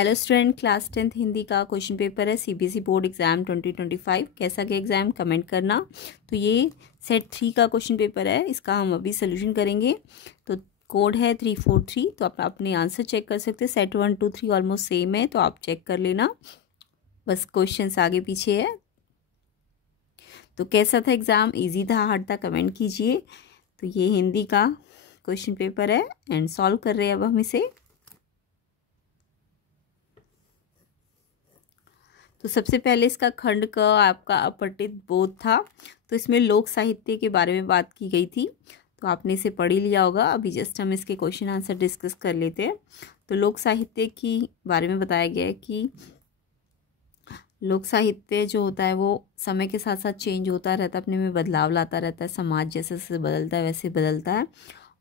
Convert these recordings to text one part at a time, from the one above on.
Hello student, class 10th Hindi का question paper है CBSE board exam 2025। कैसा गया एग्जाम कमेंट करना। तो ये सेट 3 का क्वेश्चन पेपर है, इसका हम अभी सोल्यूशन करेंगे। तो कोड है 343, तो आप अपने आंसर चेक कर सकते हैं। सेट 1 2 3 ऑलमोस्ट सेम है, तो आप चेक कर लेना, बस क्वेश्चंस आगे पीछे है। तो कैसा था एग्ज़ाम, इजी था हार्ड था, कमेंट कीजिए। तो ये हिंदी का क्वेश्चन पेपर है एंड सॉल्व कर रहे हैं अब हम इसे। तो सबसे पहले इसका खंड क आपका अपठित बोध था, तो इसमें लोक साहित्य के बारे में बात की गई थी, तो आपने इसे पढ़ ही लिया होगा। अभी जस्ट हम इसके क्वेश्चन आंसर डिस्कस कर लेते हैं। तो लोक साहित्य की बारे में बताया गया है कि लोक साहित्य जो होता है वो समय के साथ साथ चेंज होता रहता है, अपने में बदलाव लाता रहता है, समाज जैसे जैसे बदलता है वैसे बदलता है।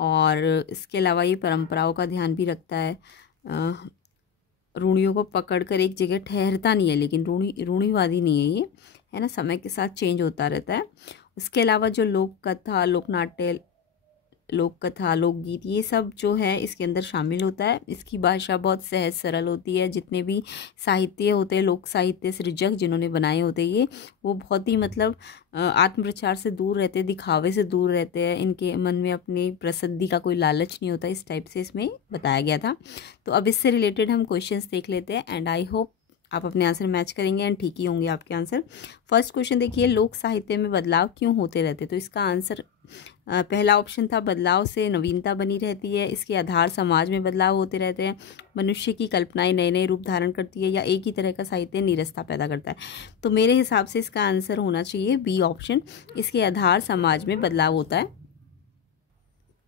और इसके अलावा ये परंपराओं का ध्यान भी रखता है, रूढ़ियों को पकड़कर एक जगह ठहरता नहीं है, लेकिन रूढ़िवादी नहीं है ये, है ना, समय के साथ चेंज होता रहता है। उसके अलावा जो लोक कथा, लोकनाट्य, लोक कथा, लोकगीत, ये सब जो है इसके अंदर शामिल होता है। इसकी भाषा बहुत सहज सरल होती है। जितने भी साहित्य होते हैं, लोक साहित्य सृजक जिन्होंने बनाए होते हैं ये, वो बहुत ही मतलब आत्म प्रचार से दूर रहते हैं, दिखावे से दूर रहते हैं, इनके मन में अपनी प्रसिद्धि का कोई लालच नहीं होता, इस टाइप से इसमें बताया गया था। तो अब इससे रिलेटेड हम क्वेश्चंस देख लेते हैं एंड आई होप आप अपने आंसर मैच करेंगे एंड ठीक ही होंगे आपके आंसर। फर्स्ट क्वेश्चन देखिए, लोक साहित्य में बदलाव क्यों होते रहते, तो इसका आंसर पहला ऑप्शन था, बदलाव से नवीनता बनी रहती है। इसके आधार समाज में बदलाव होते रहते हैं। मनुष्य की कल्पनाएं नए नए रूप धारण करती है, या एक ही तरह का साहित्य नीरसता पैदा करता है। तो मेरे हिसाब से इसका आंसर होना चाहिए बी ऑप्शन, इसके आधार समाज में बदलाव होता है।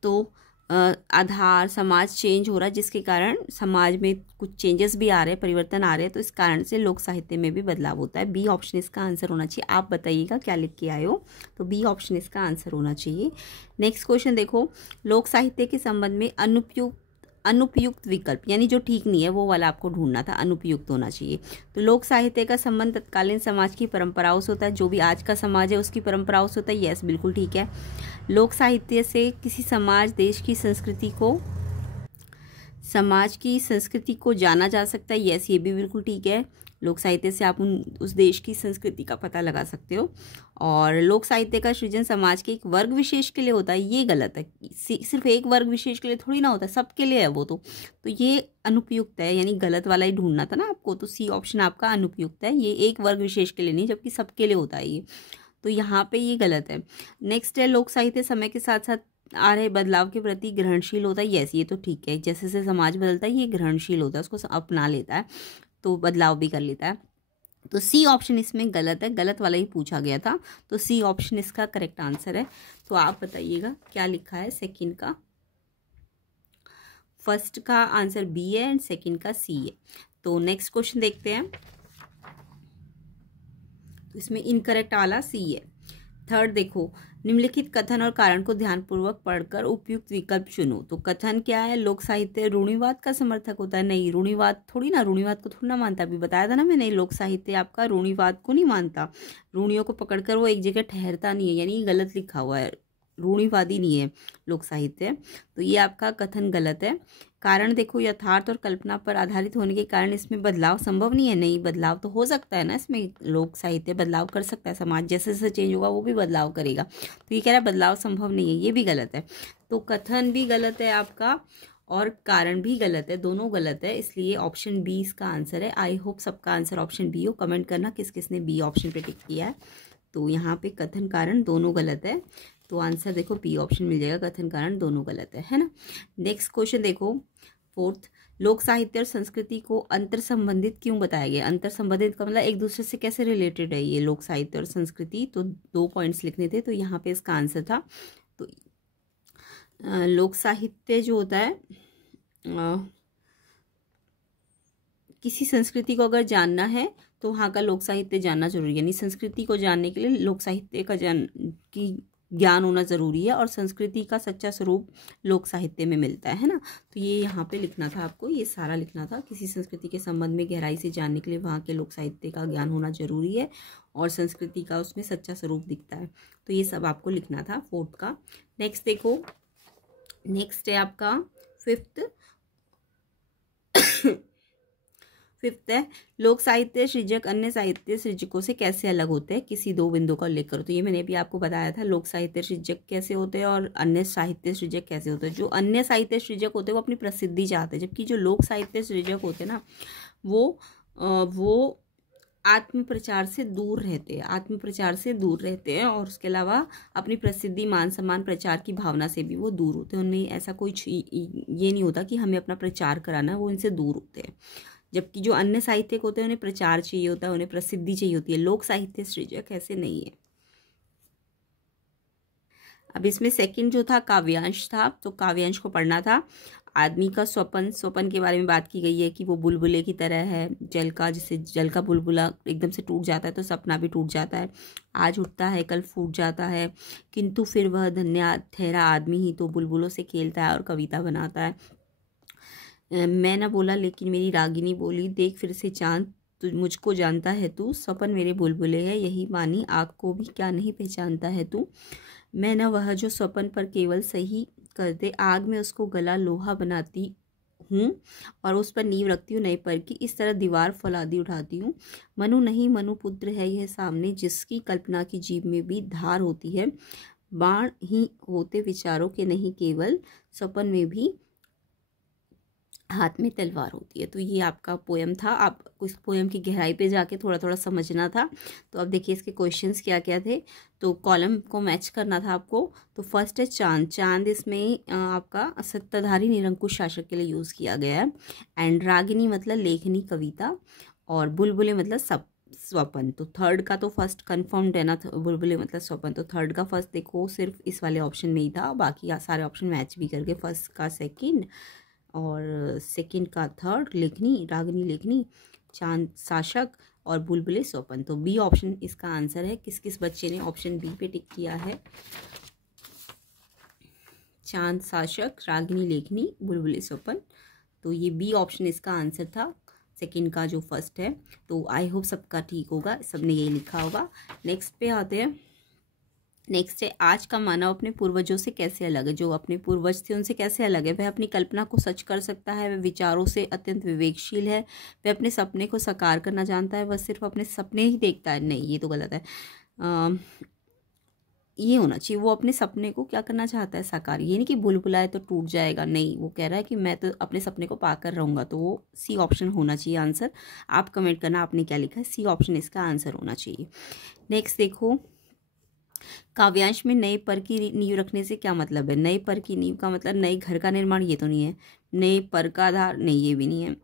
तो आधार समाज चेंज हो रहा है, जिसके कारण समाज में कुछ चेंजेस भी आ रहे हैं, परिवर्तन आ रहे हैं, तो इस कारण से लोक साहित्य में भी बदलाव होता है। बी ऑप्शन इसका आंसर होना चाहिए। आप बताइएगा क्या लिख के आए हो, तो बी ऑप्शन इसका आंसर होना चाहिए। नेक्स्ट क्वेश्चन देखो, लोक साहित्य के संबंध में अनुपयुक्त विकल्प, यानी जो ठीक नहीं है वो वाला आपको ढूंढना था, अनुपयुक्त होना चाहिए। तो लोक साहित्य का संबंध तत्कालीन समाज की परंपराओं से होता है, जो भी आज का समाज है उसकी परंपराओं से होता है। यस, बिल्कुल ठीक है। लोक साहित्य से किसी समाज देश की संस्कृति को, समाज की संस्कृति को जाना जा सकता है। यस, ये भी बिल्कुल ठीक है। लोक साहित्य से आप उस देश की संस्कृति का पता लगा सकते हो। और लोक साहित्य का सृजन समाज के एक वर्ग विशेष के लिए होता है, ये गलत है। सिर्फ एक वर्ग विशेष के लिए थोड़ी ना होता है, सबके लिए है वो। तो ये अनुपयुक्त है, यानी गलत वाला ही ढूंढना था ना आपको। तो सी ऑप्शन आपका अनुपयुक्त है, ये एक वर्ग विशेष के लिए नहीं, जबकि सबके लिए होता है ये, तो यहाँ पे ये गलत है। नेक्स्ट है, लोक साहित्य समय के साथ साथ आ रहे बदलाव के प्रति ग्रहणशील होता है। यस, ये तो ठीक है। जैसे जैसे समाज बदलता है ये ग्रहणशील होता है, उसको अपना लेता है, तो बदलाव भी कर लेता है। तो सी ऑप्शन इसमें गलत है, गलत वाला ही पूछा गया था, तो सी ऑप्शन इसका करेक्ट आंसर है। तो आप बताइएगा क्या लिखा है सेकंड का। फर्स्ट का आंसर बी है एंड सेकंड का सी है। तो नेक्स्ट क्वेश्चन देखते हैं। तो इसमें इनकरेक्ट वाला सी है। थर्ड देखो, निम्नलिखित कथन और कारण को ध्यानपूर्वक पढ़कर उपयुक्त विकल्प चुनो। तो कथन क्या है, लोक साहित्य रूढ़िवाद का समर्थक होता है। नहीं, रूढ़िवाद थोड़ी ना, रूढ़िवाद को थोड़ी ना मानता। अभी बताया था ना मैंने, लोक साहित्य आपका रूढ़िवाद को नहीं मानता, रूढ़ियों को पकड़कर वो एक जगह ठहरता नहीं है, यानी ये गलत लिखा हुआ है, रूढ़िवादी नहीं है लोक साहित्य। तो ये आपका कथन गलत है। कारण देखो, यथार्थ और कल्पना पर आधारित होने के कारण इसमें बदलाव संभव नहीं है। नहीं, बदलाव तो हो सकता है ना, इसमें लोक साहित्य बदलाव कर सकता है, समाज जैसे जैसे चेंज होगा वो भी बदलाव करेगा। तो ये कह रहा है बदलाव संभव नहीं है, ये भी गलत है। तो कथन भी गलत है आपका और कारण भी गलत है, दोनों गलत है, इसलिए ऑप्शन बी इसका आंसर है। आई होप सबका आंसर ऑप्शन बी हो। कमेंट करना किस किसने बी ऑप्शन पे टिक किया है। तो यहाँ पे कथन कारण दोनों गलत है, तो आंसर देखो बी ऑप्शन मिल जाएगा, कथन कारण दोनों गलत है ना। नेक्स्ट क्वेश्चन देखो, फोर्थ, लोक साहित्य और संस्कृति को अंतर संबंधित क्यों बताया गया। अंतर संबंधित का मतलब एक दूसरे से कैसे रिलेटेड है ये लोक साहित्य और संस्कृति। तो 2 पॉइंट्स लिखने थे, तो यहाँ पे इसका आंसर था। तो लोक साहित्य जो होता है, किसी संस्कृति को अगर जानना है तो वहाँ का लोक साहित्य जानना जरूरी है, यानी संस्कृति को जानने के लिए लोक साहित्य का ज्ञान होना जरूरी है, और संस्कृति का सच्चा स्वरूप लोक साहित्य में मिलता है ना। तो ये यहाँ पे लिखना था आपको, ये सारा लिखना था। किसी संस्कृति के संबंध में गहराई से जानने के लिए वहाँ के लोक साहित्य का ज्ञान होना जरूरी है, और संस्कृति का उसमें सच्चा स्वरूप दिखता है। तो ये सब आपको लिखना था फोर्थ का। नेक्स्ट देखो, नेक्स्ट है आपका फिफ्थ, 5th है, लोक साहित्य सृजक अन्य साहित्य सृजकों से कैसे अलग होते हैं, किसी दो बिंदु का उल्लेख करो। तो ये मैंने भी आपको बताया था, लोक साहित्य सृजक कैसे होते हैं और अन्य साहित्य सृजक कैसे होते हैं। जो अन्य साहित्य सृजक होते हैं वो अपनी प्रसिद्धि चाहते हैं, जबकि जो लोक साहित्य सृजक होते हैं ना वो आत्म प्रचार से दूर रहते हैं, आत्म प्रचार से दूर रहते हैं, और उसके अलावा अपनी प्रसिद्धि मान सम्मान प्रचार की भावना से भी वो दूर होते हैं। उनमें ऐसा कोई ये नहीं होता कि हमें अपना प्रचार कराना है, वो इनसे दूर होते हैं। जबकि जो अन्य साहित्यिक होते हैं उन्हें प्रचार चाहिए होता है, उन्हें प्रसिद्धि चाहिए होती है। लोक साहित्य सृजक ऐसे नहीं है। अब इसमें सेकंड जो था काव्यांश था, तो काव्यांश को पढ़ना था। आदमी का स्वपन के बारे में बात की गई है कि वो बुलबुले की तरह है, जल का, जिससे जल का बुलबुला एकदम से टूट जाता है तो सपना भी टूट जाता है। आज उठता है कल फूट जाता है, किंतु फिर वह धन्य ठहरा आदमी ही तो बुलबुलों से खेलता है और कविता बनाता है। मैं न बोला लेकिन मेरी रागिनी बोली, देख फिर से चांद, तू मुझको जानता है तू, स्वपन मेरे बुलबुले है यही मानी, आग को भी क्या नहीं पहचानता है तू। मैं न वह जो स्वपन पर केवल सही कर दे, आग में उसको गला लोहा बनाती हूँ और उस पर नींव रखती हूँ नए पर की, इस तरह दीवार फौलादी उठाती हूँ। मनु नहीं मनु पुत्र है यह सामने, जिसकी कल्पना की जीभ में भी धार होती है। बाण ही होते विचारों के नहीं केवल, स्वपन में भी हाथ में तलवार होती है। तो ये आपका पोयम था, आपको इस पोयम की गहराई पे जाके थोड़ा थोड़ा समझना था। तो अब देखिए इसके क्वेश्चंस क्या क्या थे, तो कॉलम को मैच करना था आपको। तो फर्स्ट है चांद, चांद इसमें आपका सत्ताधारी निरंकुश शासक के लिए यूज़ किया गया है। एंड रागिनी मतलब लेखनी कविता, और बुलबुले मतलब स्वपन। तो थर्ड का तो फर्स्ट कन्फर्म्ड है ना, बुलबुले मतलब स्वपन, तो थर्ड का फर्स्ट देखो सिर्फ इस वाले ऑप्शन में ही था, बाकी सारे ऑप्शन मैच भी करके फर्स्ट का सेकंड और सेकंड का थर्ड, लेखनी रागिनी लेखनी, चांद शासक और बुलबुले स्वपन। तो बी ऑप्शन इसका आंसर है। किस किस बच्चे ने ऑप्शन बी पे टिक किया है? चांद शासक, रागिनी लेखनी, बुलबुले स्वपन। तो ये बी ऑप्शन इसका आंसर था, सेकंड का जो फर्स्ट है। तो आई होप सबका ठीक होगा, सबने यही लिखा होगा। नेक्स्ट पे आते हैं। नेक्स्ट है आज का मानव अपने पूर्वजों से कैसे अलग है। जो अपने पूर्वज थे उनसे कैसे अलग है? वह अपनी कल्पना को सच कर सकता है, वह विचारों से अत्यंत विवेकशील है, वह अपने सपने को साकार करना जानता है, वह सिर्फ अपने सपने ही देखता है। नहीं, ये तो गलत है। ये होना चाहिए, वो अपने सपने को क्या करना चाहता है? साकार। ये नहीं कि बुलबुला है तो टूट जाएगा, नहीं, वो कह रहा है कि मैं तो अपने सपने को पाकर रहूँगा। तो वो सी ऑप्शन होना चाहिए आंसर। आप कमेंट करना आपने क्या लिखा है, सी ऑप्शन इसका आंसर होना चाहिए। नेक्स्ट देखो, काव्यांश में नए पर की नींव रखने से क्या मतलब है? नए पर की नींव का मतलब नए घर का निर्माण, ये तो नहीं है। नए पर का आधार, नहीं, ये भी नहीं है।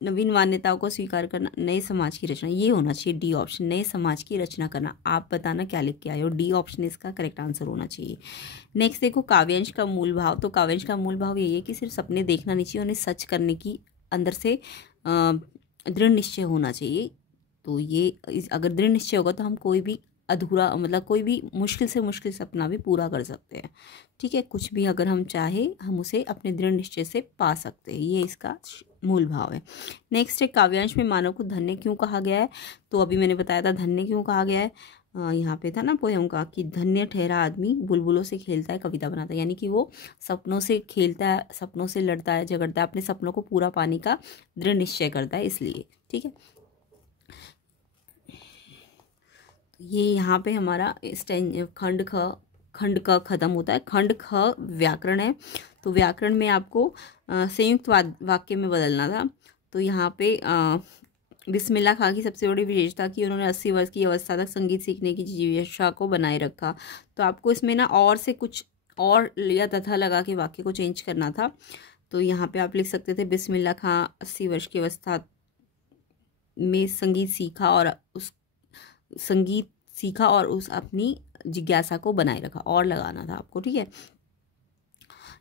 नवीन मान्यताओं को स्वीकार करना, नए समाज की रचना, ये होना चाहिए डी ऑप्शन, नए समाज की रचना करना। आप बताना क्या लिख के आए हो, डी ऑप्शन इसका करेक्ट आंसर होना चाहिए। नेक्स्ट देखो, काव्यांश का मूल भाव। तो काव्यांश का मूल भाव यही है कि सिर्फ सपने देखना नहीं चाहिए, उन्हें सच करने की अंदर से दृढ़ निश्चय होना चाहिए। तो ये अगर दृढ़ निश्चय होगा तो हम कोई भी अधूरा, मतलब कोई भी मुश्किल से मुश्किल सपना भी पूरा कर सकते हैं। ठीक है, कुछ भी अगर हम चाहे हम उसे अपने दृढ़ निश्चय से पा सकते हैं, ये इसका मूल भाव है। नेक्स्ट है, काव्यांश में मानव को धन्य क्यों कहा गया है? तो अभी मैंने बताया था धन्य क्यों कहा गया है। यहाँ पे था ना पोयम का कि धन्य ठहरा आदमी बुलबुलों से खेलता है कविता बनाता है, यानी कि वो सपनों से खेलता है, सपनों से लड़ता है, झगड़ता है, अपने सपनों को पूरा पाने का दृढ़ निश्चय करता है, इसलिए। ठीक है, ये यहाँ पे हमारा खंड क खत्म होता है। खंड ख व्याकरण है। तो व्याकरण में आपको संयुक्त वाक्य में बदलना था। तो यहाँ पे बिस्मिल्लाह खां की सबसे बड़ी विशेषता कि उन्होंने 80 वर्ष की अवस्था तक संगीत सीखने की जिज्ञासा को बनाए रखा। तो आपको इसमें ना और से कुछ और या तथा लगा के वाक्य को चेंज करना था। तो यहाँ पे आप लिख सकते थे बिस्मिल्लाह खां 80 वर्ष की अवस्था में संगीत सीखा और उस अपनी जिज्ञासा को बनाए रखा, और लगाना था आपको। ठीक है,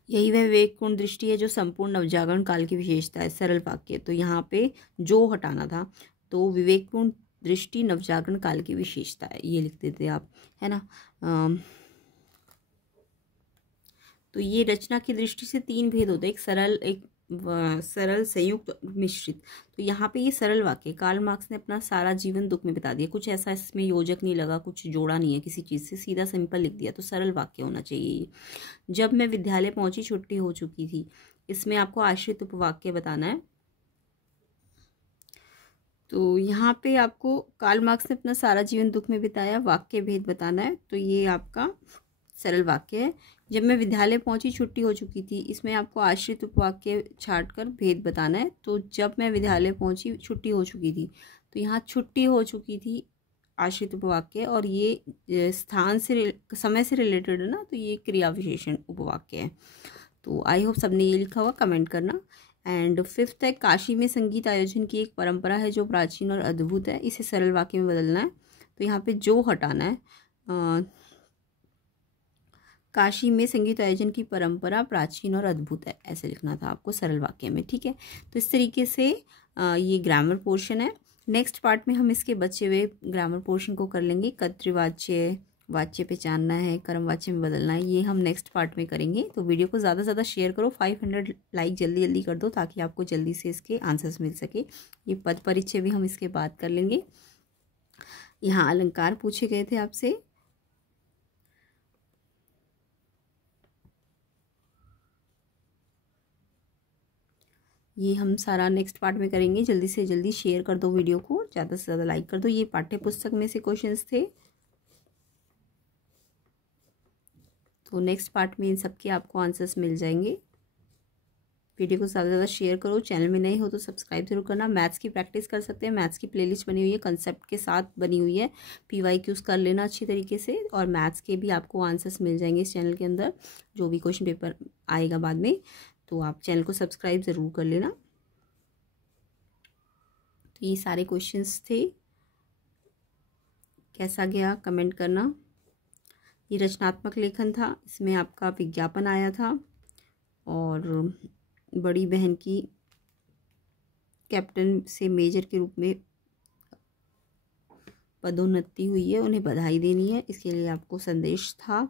यही वह विवेकपूर्ण दृष्टि है जो संपूर्ण नवजागरण काल की विशेषता है। सरल वाक्य, तो यहाँ पे जो हटाना था। तो विवेकपूर्ण दृष्टि नवजागरण काल की विशेषता है, ये लिख देते आप, है ना। तो ये रचना की दृष्टि से 3 भेद होते हैं, एक सरल संयुक्त मिश्रित। तो यहाँ पे ये सरल वाक्य, कार्ल मार्क्स ने अपना सारा जीवन दुख में बिता दिया, कुछ ऐसा इसमें योजक नहीं लगा, कुछ जोड़ा नहीं है किसी चीज़ से, सीधा सिंपल लिख दिया। तो सरल वाक्य होना चाहिए। जब मैं विद्यालय पहुंची छुट्टी हो चुकी थी, इसमें आपको आश्रित उपवाक्य बताना है। तो यहाँ पे आपको कार्ल मार्क्स ने अपना सारा जीवन दुख में बिताया, वाक्य भेद बताना है। तो ये आपका सरल वाक्य है। जब मैं विद्यालय पहुंची छुट्टी हो चुकी थी, इसमें आपको आश्रित उपवाक्य छाट कर भेद बताना है। तो जब मैं विद्यालय पहुंची छुट्टी हो चुकी थी, तो यहाँ छुट्टी हो चुकी थी आश्रित उपवाक्य, और ये स्थान से समय से रिलेटेड है ना, तो ये क्रिया विशेषण उपवाक्य है। तो आई होप सबने ये लिखा हुआ, कमेंट करना। एंड फिफ्थ है, काशी में संगीत आयोजन की एक परंपरा है जो प्राचीन और अद्भुत है, इसे सरल वाक्य में बदलना है। तो यहाँ पे जो हटाना है, काशी में संगीत आयोजन की परंपरा प्राचीन और अद्भुत है, ऐसे लिखना था आपको सरल वाक्य में, ठीक है। तो इस तरीके से ये ग्रामर पोर्शन है। नेक्स्ट पार्ट में हम इसके बचे हुए ग्रामर पोर्शन को कर लेंगे। कर्तृवाच्य, वाच्य पहचानना है, कर्मवाच्य में बदलना है, ये हम नेक्स्ट पार्ट में करेंगे। तो वीडियो को ज़्यादा से ज़्यादा शेयर करो, 500 लाइक जल्दी जल्दी कर दो ताकि आपको जल्दी से इसके आंसर्स मिल सके। ये पद परिचय भी हम इसके बाद कर लेंगे। यहाँ अलंकार पूछे गए थे आपसे, ये हम सारा नेक्स्ट पार्ट में करेंगे। जल्दी से जल्दी शेयर कर दो वीडियो को, ज़्यादा से ज़्यादा लाइक कर दो। ये पाठ्य पुस्तक में से क्वेश्चंस थे। तो नेक्स्ट पार्ट में इन सब के आपको आंसर्स मिल जाएंगे। वीडियो को ज़्यादा से ज़्यादा शेयर करो। चैनल में नए हो तो सब्सक्राइब जरूर करना। मैथ्स की प्रैक्टिस कर सकते हैं, मैथ्स की प्लेलिस्ट बनी हुई है, कंसेप्ट के साथ बनी हुई है। PYQs कर लेना अच्छी तरीके से, और मैथ्स के भी आपको आंसर्स मिल जाएंगे इस चैनल के अंदर, जो भी क्वेश्चन पेपर आएगा बाद में। तो आप चैनल को सब्सक्राइब ज़रूर कर लेना। तो ये सारे क्वेश्चंस थे, कैसा गया कमेंट करना। ये रचनात्मक लेखन था, इसमें आपका विज्ञापन आया था, और बड़ी बहन की कैप्टन से मेजर के रूप में पदोन्नति हुई है, उन्हें बधाई देनी है, इसके लिए आपको संदेश था।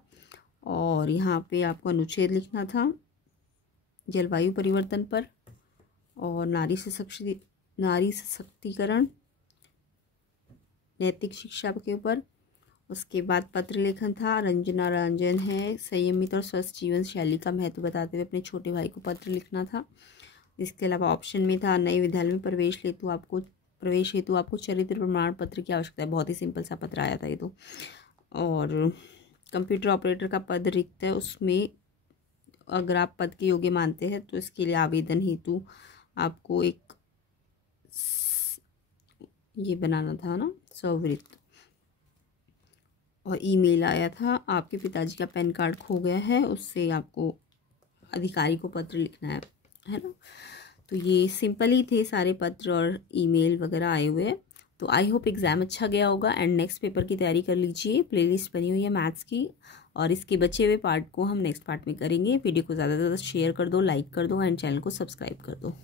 और यहाँ पे आपको अनुच्छेद लिखना था जलवायु परिवर्तन पर, और नारी सशक्तिकरण, नैतिक शिक्षा के ऊपर। उसके बाद पत्र लेखन था, रंजना रंजन है, संयमित और स्वस्थ जीवन शैली का महत्व बताते हुए अपने छोटे भाई को पत्र लिखना था। इसके अलावा ऑप्शन में था, नए विद्यालय में प्रवेश हेतु आपको चरित्र प्रमाण पत्र की आवश्यकता है। बहुत ही सिंपल सा पत्र आया था ये तो। और कंप्यूटर ऑपरेटर का पद रिक्त है, उसमें अगर आप पद के योग्य मानते हैं तो इसके लिए आवेदन हेतु आपको एक ये बनाना था ना, स्ववृत्त। और ईमेल आया था, आपके पिताजी का पैन कार्ड खो गया है, उससे आपको अधिकारी को पत्र लिखना है ना। तो ये सिंपल ही थे सारे पत्र और ईमेल वगैरह आए हुए हैं। तो आई होप एग्ज़ाम अच्छा गया होगा, एंड नेक्स्ट पेपर की तैयारी कर लीजिए। प्लेलिस्ट बनी हुई है मैथ्स की, और इसके बचे हुए पार्ट को हम नेक्स्ट पार्ट में करेंगे। वीडियो को ज़्यादा से ज़्यादा शेयर कर दो, लाइक कर दो, एंड चैनल को सब्सक्राइब कर दो।